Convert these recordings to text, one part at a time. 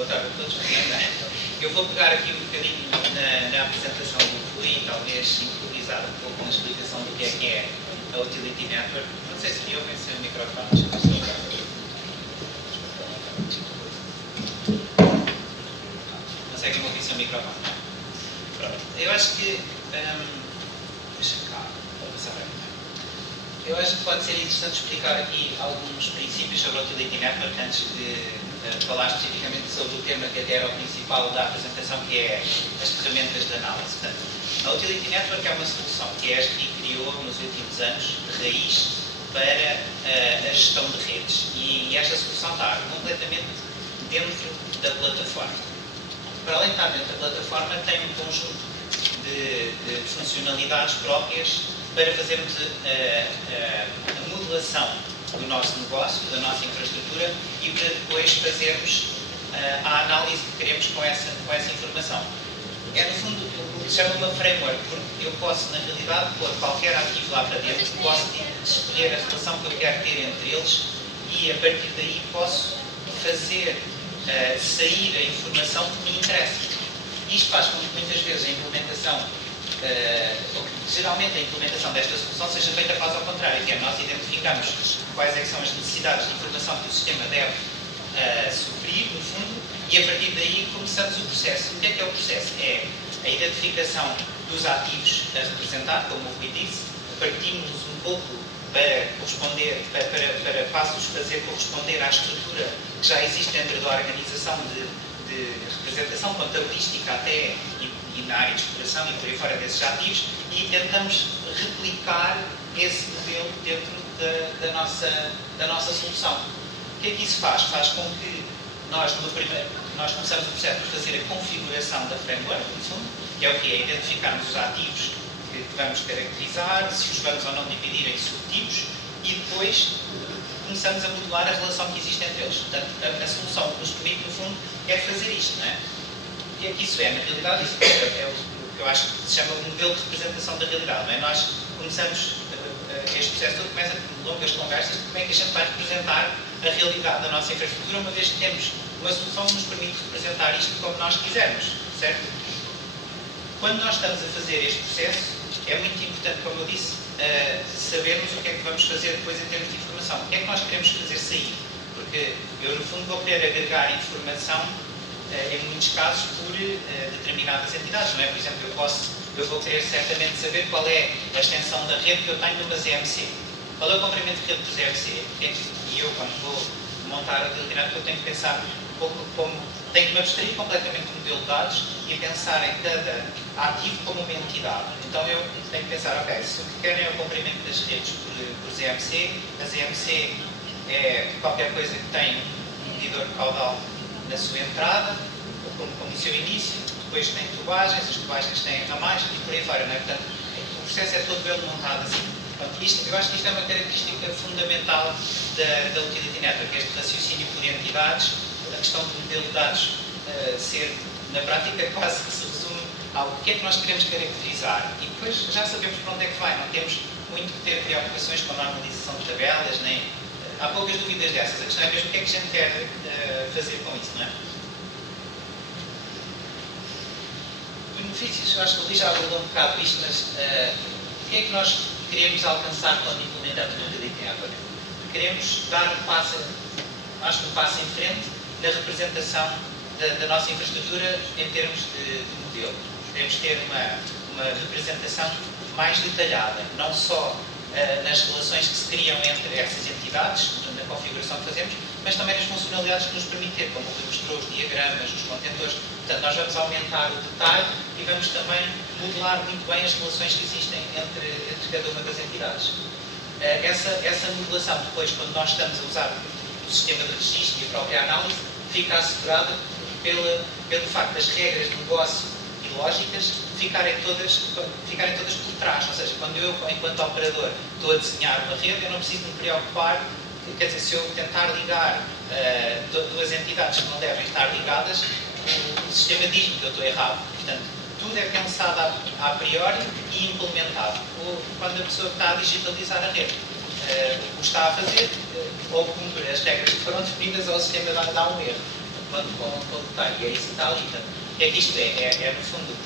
Boa tarde a todos. Eu vou pegar aqui um bocadinho na apresentação do Rui e talvez improvisar um pouco na explicação do que é a Utility Network. Não sei se me ouvem sem o microfone. Conseguem ouvir sem o microfone? Pronto. Eu acho que... Eu acho que pode ser interessante explicar aqui alguns princípios sobre a Utility Network antes de falar especificamente sobre o tema que até era o principal da apresentação, que é as ferramentas de análise. Portanto, a Utility Network é uma solução que a ESRI criou nos últimos anos de raiz para a gestão de redes e esta solução está completamente dentro da plataforma. Para além de estar dentro da plataforma, tem um conjunto de funcionalidades próprias para fazermos a modelação do nosso negócio, da nossa infraestrutura e para depois fazermos a análise que queremos com essa informação. É, no fundo, o que se chama uma framework, porque eu posso, na realidade, pôr qualquer ativo lá para dentro, posso escolher a relação que eu quero ter entre eles e, a partir daí, posso fazer sair a informação que me interessa. Isto faz com que, muitas vezes, a implementação geralmente a implementação desta solução seja feita quase ao contrário, que é nós identificamos quais é que são as necessidades de informação que o sistema deve suprir, no fundo, e a partir daí começamos o processo. O que é o processo? É a identificação dos ativos a representar, como o Rui disse, partimos um pouco para corresponder, para passos fazer corresponder à estrutura que já existe dentro da organização de representação contabilística até e na área de exploração e por aí fora desses ativos e tentamos replicar esse modelo dentro da nossa solução. O que é que isso faz? Faz com que nós começamos o processo por fazer a configuração da framework, no fundo, que é o que é identificarmos os ativos que vamos caracterizar, se os vamos ou não dividir em subtipos e depois começamos a modelar a relação que existe entre eles. Portanto, a solução que nos permite, no fundo, é fazer isto, não é? O que é que isso é? Na realidade, isso é o que eu acho que se chama o modelo de representação da realidade, não é? Nós começamos, este processo todo começa com longas conversas de como é que a gente vai representar a realidade da nossa infraestrutura, uma vez que temos uma solução que nos permite representar isto como nós quisermos, certo? Quando nós estamos a fazer este processo, é muito importante, como eu disse, sabermos o que é que vamos fazer depois em termos de informação. O que é que nós queremos fazer sair? Porque eu, no fundo, vou querer agregar informação em muitos casos por determinadas entidades, não é? Por exemplo, eu vou querer certamente saber qual é a extensão da rede que eu tenho numa ZMC. Qual é o comprimento de rede por ZMC? E eu, quando vou montar a utilidade, eu tenho que pensar um pouco como... Tenho que me abstrair completamente do modelo de dados e pensar em cada ativo como uma entidade. Então eu tenho que pensar, ok, se o que querem é o comprimento das redes por ZMC, a ZMC é qualquer coisa que tem um medidor caudal na sua entrada, como o seu início, depois tem tubagens, as tubagens têm ramais e por aí fora, não é? Portanto, o processo é todo bem montado assim. Pronto, eu acho que isto é uma característica fundamental da Utility Network, este raciocínio por entidades, a questão do modelo de dados ser, na prática, quase que se resume ao que é que nós queremos caracterizar e depois já sabemos para onde é que vai, não temos muito que ter preocupações com a normalização de tabelas, nem... Há poucas dúvidas dessas. A questão é mesmo o que é que a gente quer fazer com isso, não é? Benefícios, eu acho que o Luís já abordou um bocado isto, mas o que é que nós queremos alcançar quando implementamos o Utility Network? Queremos dar um passo em frente na representação da nossa infraestrutura em termos de modelo. Queremos ter uma representação mais detalhada, não só nas relações que se criam entre essas entidades, na configuração que fazemos, mas também nas funcionalidades que nos permite ter, como o Rui mostrou, os diagramas, os contentores. Portanto, nós vamos aumentar o detalhe e vamos também modelar muito bem as relações que existem entre cada uma das entidades. Essa modelação, depois, quando nós estamos a usar o sistema de registro e a própria análise, fica assegurada pelo facto das regras de negócio e lógicas ficarem todas por trás. Ou seja, quando eu, enquanto operador, estou a desenhar uma rede, eu não preciso me preocupar, quer dizer, se eu tentar ligar duas entidades que não devem estar ligadas, o sistema diz-me que eu estou errado. Portanto, tudo é pensado a priori e implementado. Quando a pessoa está a digitalizar a rede, o que está a fazer, ou cumpre as regras que foram definidas, ou o sistema dá um erro. com detalhe. E é isso que está ali. O que é que isto é no fundo,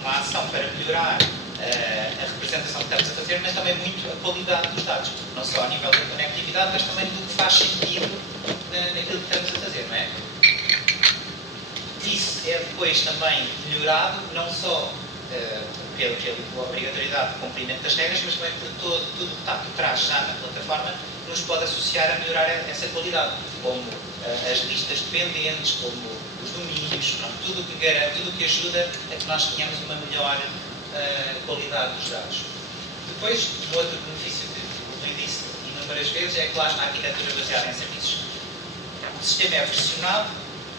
uma ação para melhorar a representação que estamos a fazer, mas também muito a qualidade dos dados. Não só a nível da conectividade, mas também do que faz sentido naquilo que estamos a fazer, não é? Isso é depois também melhorado, não só pela obrigatoriedade de cumprimento das regras, mas também por tudo que está por trás já na plataforma, nos pode associar a melhorar essa qualidade, como as listas dependentes, como os domínios, tudo o que ajuda a que nós tenhamos uma melhor qualidade dos dados. Depois, um outro benefício que eu disse inúmeras vezes é que lá está a arquitetura baseada em serviços. O sistema é versionado,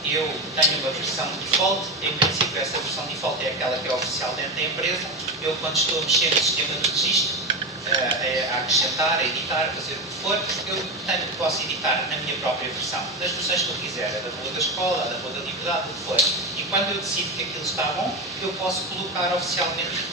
eu tenho uma versão default, em princípio essa versão default é aquela que é oficial dentro da empresa. Eu, quando estou a mexer no sistema de registro, a acrescentar, a editar, a fazer o que for, eu posso editar na minha própria versão, das versões que eu quiser, a da rua da escola, a da rua da liberdade, o que for. E quando eu decido que aquilo está bom, eu posso colocar oficialmente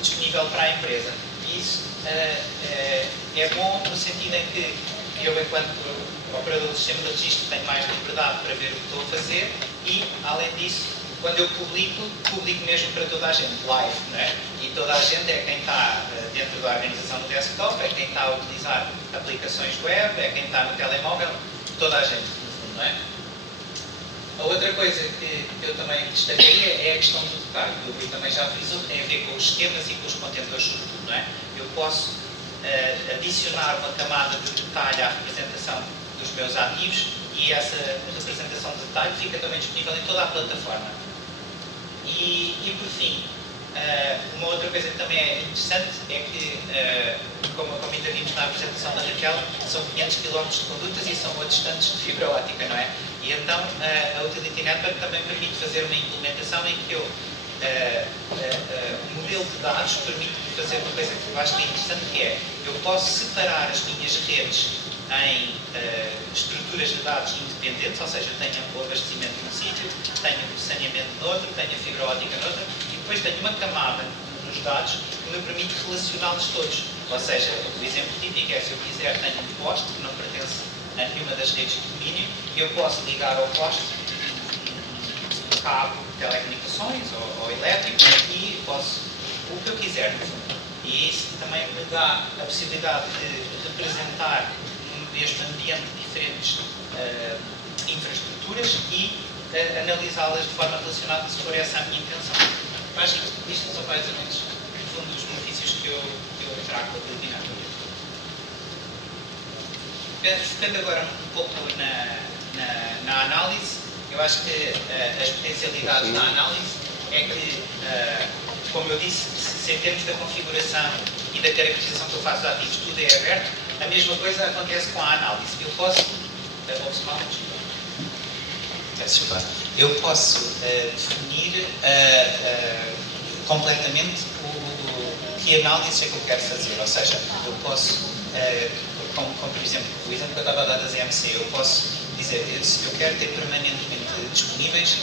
disponível para a empresa. E isso é bom no sentido em que eu, enquanto operador do sistema de registro, tenho mais liberdade para ver o que estou a fazer e, além disso, quando eu publico mesmo para toda a gente, live, não é? E toda a gente é quem está dentro da organização do desktop, é quem está a utilizar aplicações web, é quem está no telemóvel, toda a gente, no fundo, não é? A outra coisa que eu também destacaria é a questão do detalhe, que o Rui também já frisou, que tem a ver com os esquemas e com os contentores, sobretudo, não é? Eu posso adicionar uma camada de detalhe à representação dos meus ativos e essa representação de detalhe fica também disponível em toda a plataforma. E por fim, uma outra coisa que também é interessante é que, como ainda vimos na apresentação da Raquel, são 500 km de condutas e são distantes de fibra óptica, não é? E então a Utility Network também permite fazer uma implementação em que o modelo de dados permite fazer uma coisa que eu acho que é interessante, que é, eu posso separar as minhas redes em estruturas de dados independentes, ou seja, tenho o abastecimento num sítio, tenho o saneamento noutro, tenho a fibra óptica noutra, e depois tenho uma camada nos dados que me permite relacioná-los todos. Ou seja, o exemplo típico é, se eu quiser, tenho um poste que não pertence a nenhuma das redes de domínio, eu posso ligar ao poste um cabo de telecomunicações ou elétrico e posso o que eu quiser, no fundo. E isso também me dá a possibilidade de representar no mesmo ambiente diferentes infraestruturas e analisá-las de forma relacionada, se for essa a minha intenção. Acho que isto são mais ou menos, no fundo, os benefícios que eu trago para o webinar. Ficando agora um pouco na análise, eu acho que as potencialidades da análise é que, como eu disse, se em termos da configuração e da caracterização que eu faço de ativos tudo é aberto, a mesma coisa acontece com a análise. Eu posso... Eu posso definir completamente que análise é que eu quero fazer. Ou seja, eu posso, como por exemplo, o exemplo que eu estava a dar das EMC, eu posso dizer, eu quero ter permanentemente disponíveis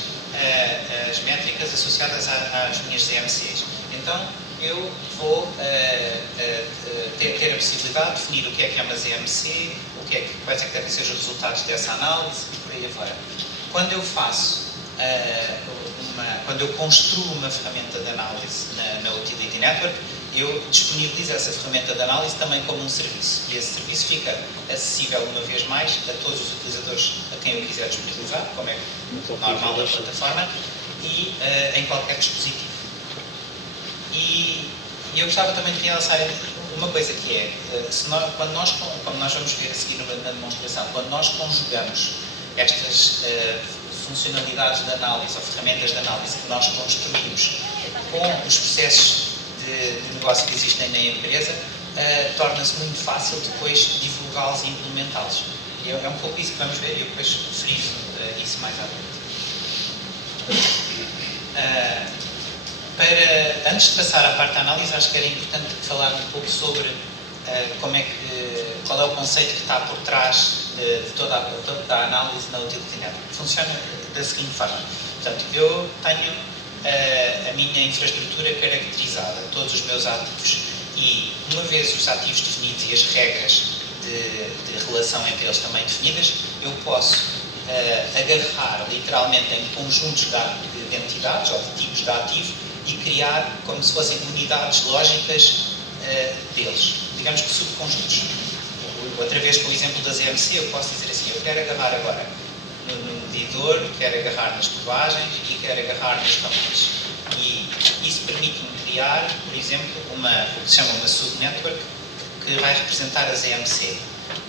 as métricas associadas às minhas EMCs. Então, eu vou ter a possibilidade de definir o que é uma ZMC, quais é que devem ser os resultados dessa análise e por aí afora. Quando eu faço, quando eu construo uma ferramenta de análise na Utility Network, eu disponibilizo essa ferramenta de análise também como um serviço. E esse serviço fica acessível uma vez mais a todos os utilizadores a quem eu quiser disponibilizar, como é normal da plataforma, e em qualquer dispositivo. E eu gostava também de realçar uma coisa que é, como nós vamos ver a seguir na demonstração, quando nós conjugamos estas funcionalidades de análise ou ferramentas de análise que nós construímos com os processos de negócio que existem na empresa, torna-se muito fácil depois divulgá-los e implementá-los. É um pouco isso que vamos ver e eu depois friso isso mais à frente. Antes de passar à parte da análise, acho que era importante falar um pouco sobre qual é o conceito que está por trás de toda a análise na Utility Network. Funciona da seguinte forma. Portanto, eu tenho a minha infraestrutura caracterizada, todos os meus ativos, e uma vez os ativos definidos e as regras de relação entre eles também definidas, eu posso agarrar literalmente em conjuntos de identidades ou de tipos de ativo e criar como se fossem unidades lógicas deles, digamos que subconjuntos. Outra vez com o exemplo das EMC, eu posso dizer assim, eu quero agarrar agora no medidor, quero agarrar nas tubagens e quero agarrar nos ramões. E isso permite-me criar, por exemplo, o que se chama uma subnetwork que vai representar as EMC.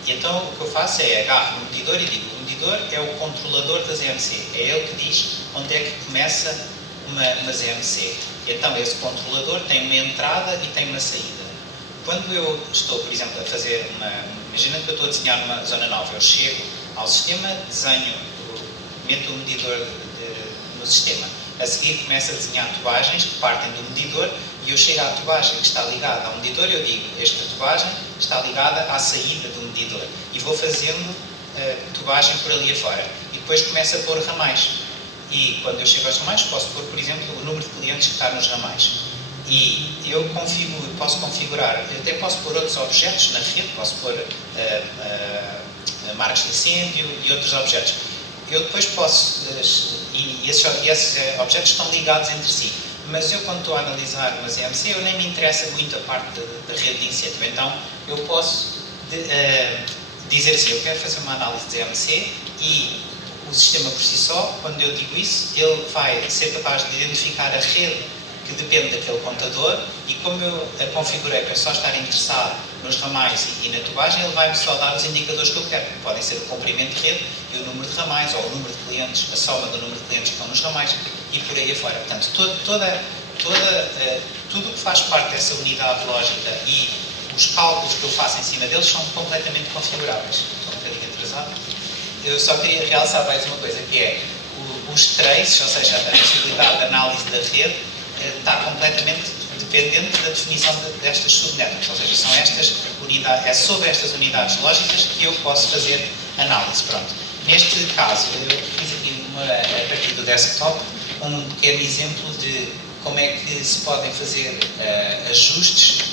E então o que eu faço é agarro no medidor e digo, o medidor é o controlador das EMC, é ele que diz onde é que começa umas EMC. E então esse controlador tem uma entrada e tem uma saída. Quando eu estou, por exemplo, a fazer imagina que eu estou a desenhar uma zona nova, eu chego ao sistema, desenho, meto o medidor no sistema. A seguir começo a desenhar tubagens que partem do medidor e eu chego à tubagem que está ligada ao medidor e eu digo, esta tubagem está ligada à saída do medidor. E vou fazendo tubagem por ali afora. E depois começo a pôr ramais. E quando eu chego aos ramais, posso pôr, por exemplo, o número de clientes que está nos ramais. E eu posso configurar, eu até posso pôr outros objetos na rede, posso pôr marcas de incêndio e outros objetos. Eu depois posso, e esses objetos estão ligados entre si, mas eu quando estou a analisar umas EMC, eu nem me interessa muito a parte da rede de incêndio, então eu posso dizer assim, eu quero fazer uma análise de EMC e o sistema por si só, quando eu digo isso, ele vai ser capaz de identificar a rede que depende daquele contador e como eu a configurei para só estar interessado nos ramais e na tubagem, ele vai-me só dar os indicadores que eu quero, que podem ser o comprimento de rede e o número de ramais ou o número de clientes, a soma do número de clientes que estão nos ramais e por aí afora. Portanto, tudo o que faz parte dessa unidade lógica e os cálculos que eu faço em cima deles são completamente configuráveis. Estou um bocadinho atrasado. Eu só queria realçar mais uma coisa, que é os traces, ou seja, a possibilidade de análise da rede, está completamente dependente da definição destas subnetworks, ou seja, são estas unidades, é sobre estas unidades lógicas que eu posso fazer análise. Pronto. Neste caso, eu fiz aqui a partir do desktop um pequeno exemplo de como é que se podem fazer ajustes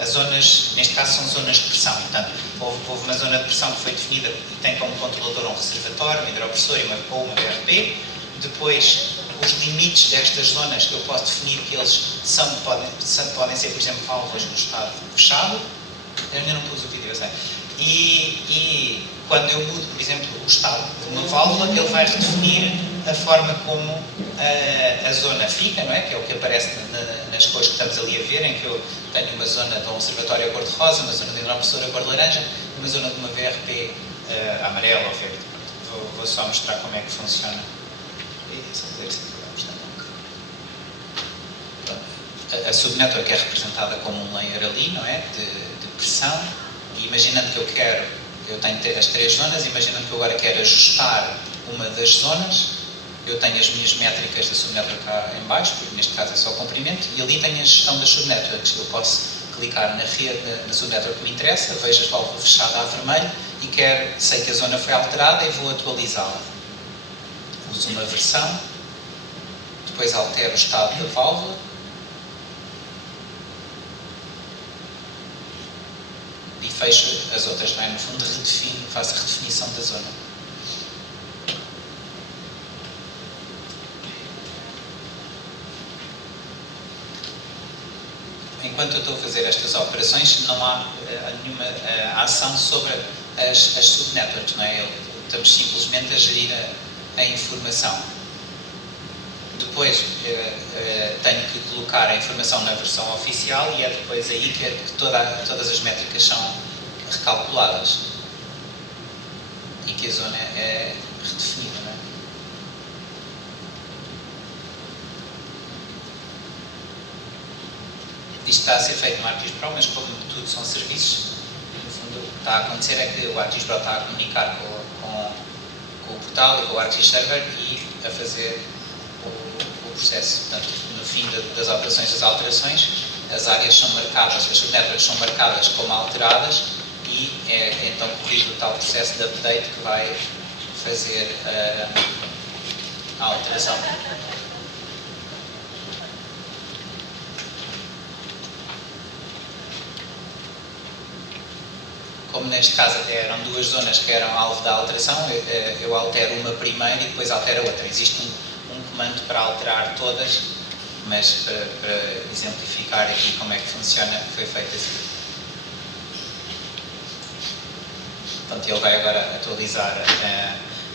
a zonas, neste caso são zonas de pressão. Portanto, houve uma zona de pressão que foi definida e tem como controlador um reservatório, um hidropressor ou uma VRP. Depois, os limites destas zonas que eu posso definir que eles podem ser, por exemplo, válvulas no estado fechado. Eu ainda não pus o vídeo, eu sei. E quando eu mudo, por exemplo, o estado de uma válvula, ele vai redefinir a forma como a zona fica, não é? Que é o que aparece nas cores que estamos ali a ver, em que eu tenho uma zona de um observatório a cor de rosa, uma zona de hidropressor a cor de laranja, uma zona de uma VRP amarela ou verde. Vou só mostrar como é que funciona. A subnetwork é representada como um layer ali, não é? De pressão, e imaginando que eu tenho as três zonas, imaginando que eu agora quero ajustar uma das zonas, eu tenho as minhas métricas da subnetwork cá em baixo, porque neste caso é só o comprimento, e ali tenho a gestão das subnetworks. Eu posso clicar na rede, na subnetwork que me interessa, vejo a válvula fechada a vermelho e sei que a zona foi alterada e vou atualizá-la. Uso uma versão, depois altero o estado da válvula, e fecho as outras, não é? No fundo, faço a redefinição da zona. Enquanto eu estou a fazer estas operações, não há nenhuma ação sobre as subnetworks, não é? Estamos simplesmente a gerir a informação. Depois tenho que colocar a informação na versão oficial e é depois aí que todas as métricas são recalculadas e que a zona é redefinida, não é? Isto está a ser feito no ArcGIS Pro, mas como tudo são serviços, no fundo o que está a acontecer é que o ArcGIS Pro está a comunicar com o portal e com o ArcGIS Server e a fazer o processo. Portanto, no fim das operações, das alterações, as áreas são marcadas, as subnetworks são marcadas como alteradas e é então corrido o tal processo de update que vai fazer a alteração. como neste caso até eram duas zonas que eram alvo da alteração, eu altero uma primeiro e depois altero a outra. Existe um comando para alterar todas, mas para exemplificar aqui como é que funciona, foi feito assim. Portanto, ele vai agora atualizar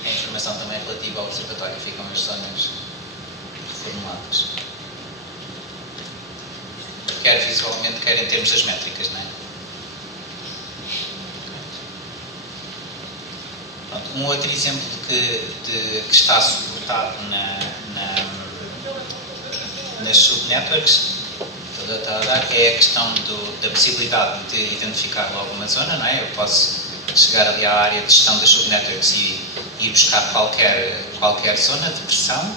a informação também relativa ao observatório, ficam as zonas reformuladas. Quer visualmente, quer em termos das métricas, não é? Pronto, um outro exemplo que está suportado nas subnetworks que ele está a dar é a questão da possibilidade de identificar logo uma zona, não é? Eu posso chegar ali à área de gestão das subnetworks e ir buscar qualquer zona de pressão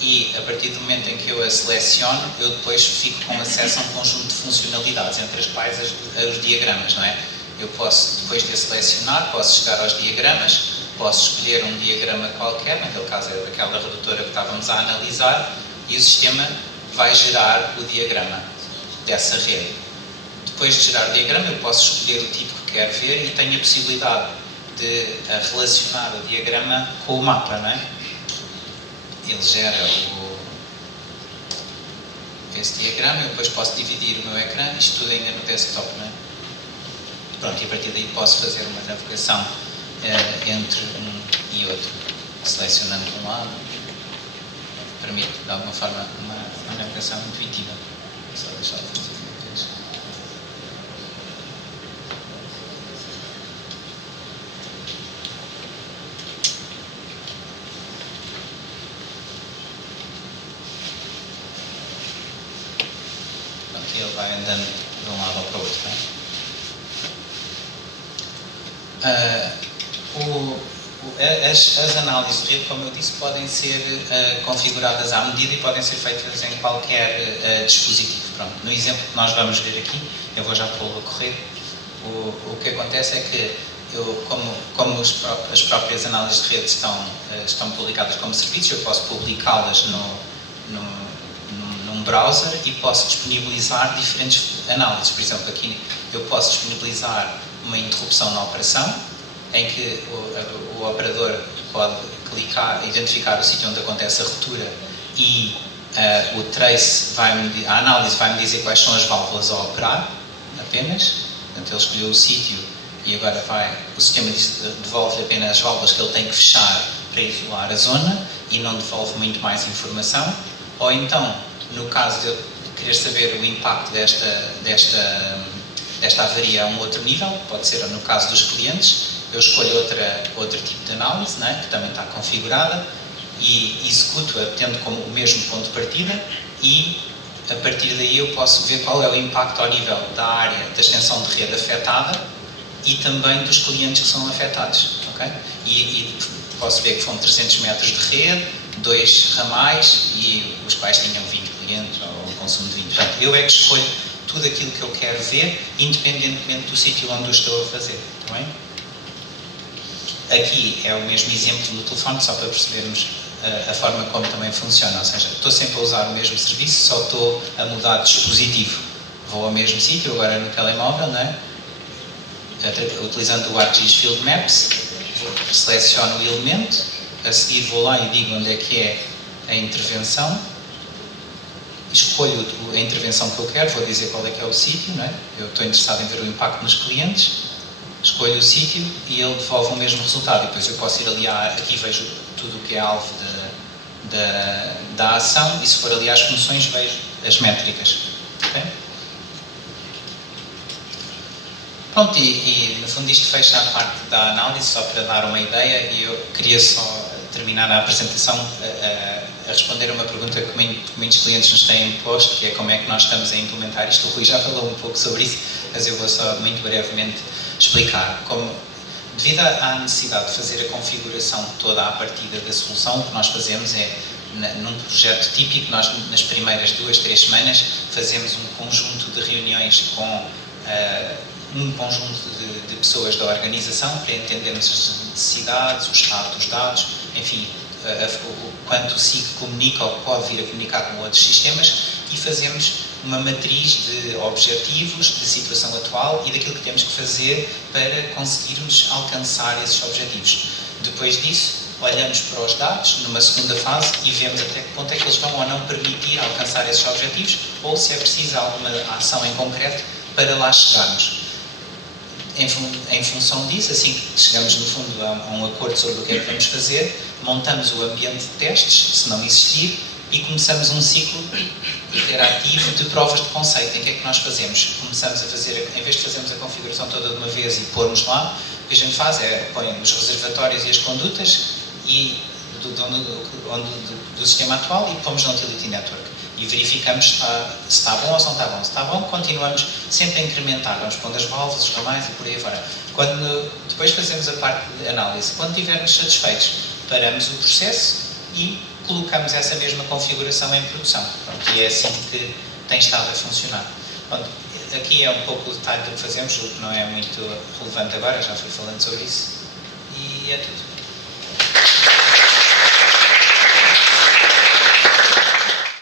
e, a partir do momento em que eu a seleciono, eu depois fico com acesso a um conjunto de funcionalidades, entre as quais os diagramas, não é? Eu posso, depois de a selecionar, posso chegar aos diagramas, posso escolher um diagrama qualquer, naquele caso é daquela redutora que estávamos a analisar, e o sistema vai gerar o diagrama dessa rede. Depois de gerar o diagrama, eu posso escolher o tipo que quero ver e tenho a possibilidade de relacionar o diagrama com o mapa, não é? Ele gera esse diagrama, eu depois posso dividir o meu ecrã, isto tudo ainda no desktop, não é? Pronto, e a partir daí posso fazer uma navegação entre um e outro, selecionando um lado, permite de alguma forma uma navegação intuitiva. Só deixar de fazer uma vez. Pronto, e ele vai andando de um lado para o outro, não é? As análises de rede, como eu disse, podem ser configuradas à medida e podem ser feitas em qualquer dispositivo. Pronto, no exemplo que nós vamos ver aqui, eu vou já pô-lo a correr, o que acontece é que eu, como as próprias análises de rede estão publicadas como serviços, eu posso publicá-las num browser e posso disponibilizar diferentes análises. Por exemplo, aqui eu posso disponibilizar uma interrupção na operação, em que o operador pode clicar, identificar o sítio onde acontece a ruptura e o trace a análise vai-me dizer quais são as válvulas a operar, apenas. Portanto, ele escolheu o sítio e agora o sistema devolve apenas as válvulas que ele tem que fechar para isolar a zona e não devolve muito mais informação. Ou então, no caso de eu querer saber o impacto desta avaria a um outro nível, pode ser no caso dos clientes, eu escolho outro tipo de análise, não é? Que também está configurada e executo-a tendo como o mesmo ponto de partida e a partir daí eu posso ver qual é o impacto ao nível da área da extensão de rede afetada e também dos clientes que são afetados, ok? E posso ver que foram 300 metros de rede, 2 ramais e os quais tinham 20 clientes ou um consumo de 20. Portanto, eu é que escolho tudo aquilo que eu quero ver, independentemente do sítio onde o estou a fazer, está bem? Aqui é o mesmo exemplo no telefone, só para percebermos a forma como também funciona, ou seja, estou sempre a usar o mesmo serviço, só estou a mudar de dispositivo. Vou ao mesmo sítio, agora no telemóvel, não é? Utilizando o ArcGIS Field Maps, seleciono o elemento, a seguir vou lá e digo onde é que é a intervenção, escolho a intervenção que eu quero, vou dizer qual é que é o sítio, não é? Eu estou interessado em ver o impacto nos clientes, escolho o sítio e ele devolve o mesmo resultado. E depois eu posso ir ali, aqui vejo tudo o que é alvo da ação e se for ali às funções vejo as métricas. Okay? Pronto, e no fundo isto fecha a parte da análise, só para dar uma ideia, e eu queria só terminar a apresentação a responder a uma pergunta que muitos clientes nos têm posto, que é como é que nós estamos a implementar isto. O Rui já falou um pouco sobre isso, mas eu vou só muito brevemente explicar. Devido à necessidade de fazer a configuração toda à partida da solução, o que nós fazemos é, num projeto típico, nós nas primeiras 2, 3 semanas fazemos um conjunto de reuniões com um conjunto de pessoas da organização para entendermos as necessidades, o estado dos dados, enfim, o quanto o SIG comunica ou pode vir a comunicar com outros sistemas e fazemos uma matriz de objetivos, de situação atual e daquilo que temos que fazer para conseguirmos alcançar esses objetivos. Depois disso, olhamos para os dados numa segunda fase e vemos até que ponto é que eles vão ou não permitir alcançar esses objetivos ou se é preciso alguma ação em concreto para lá chegarmos. Em função disso, assim que chegamos no fundo a um acordo sobre o que é que vamos fazer, montamos o ambiente de testes, se não existir, e começamos um ciclo iterativo de provas de conceito. Em que é que nós fazemos? Começamos a fazer, em vez de fazermos a configuração toda de uma vez e pormos lá, o que a gente faz é põe os reservatórios e as condutas e do sistema atual e pomos na Utility Network. E verificamos se está bom ou se não está bom. Se está bom, continuamos sempre a incrementar. Vamos pondo as válvulas, os ramais e por aí fora. Depois fazemos a parte de análise. Quando estivermos satisfeitos, paramos o processo e colocamos essa mesma configuração em produção. Pronto, e é assim que tem estado a funcionar. Pronto, aqui é um pouco o detalhe do que fazemos, o que não é muito relevante agora, já fui falando sobre isso. E é tudo.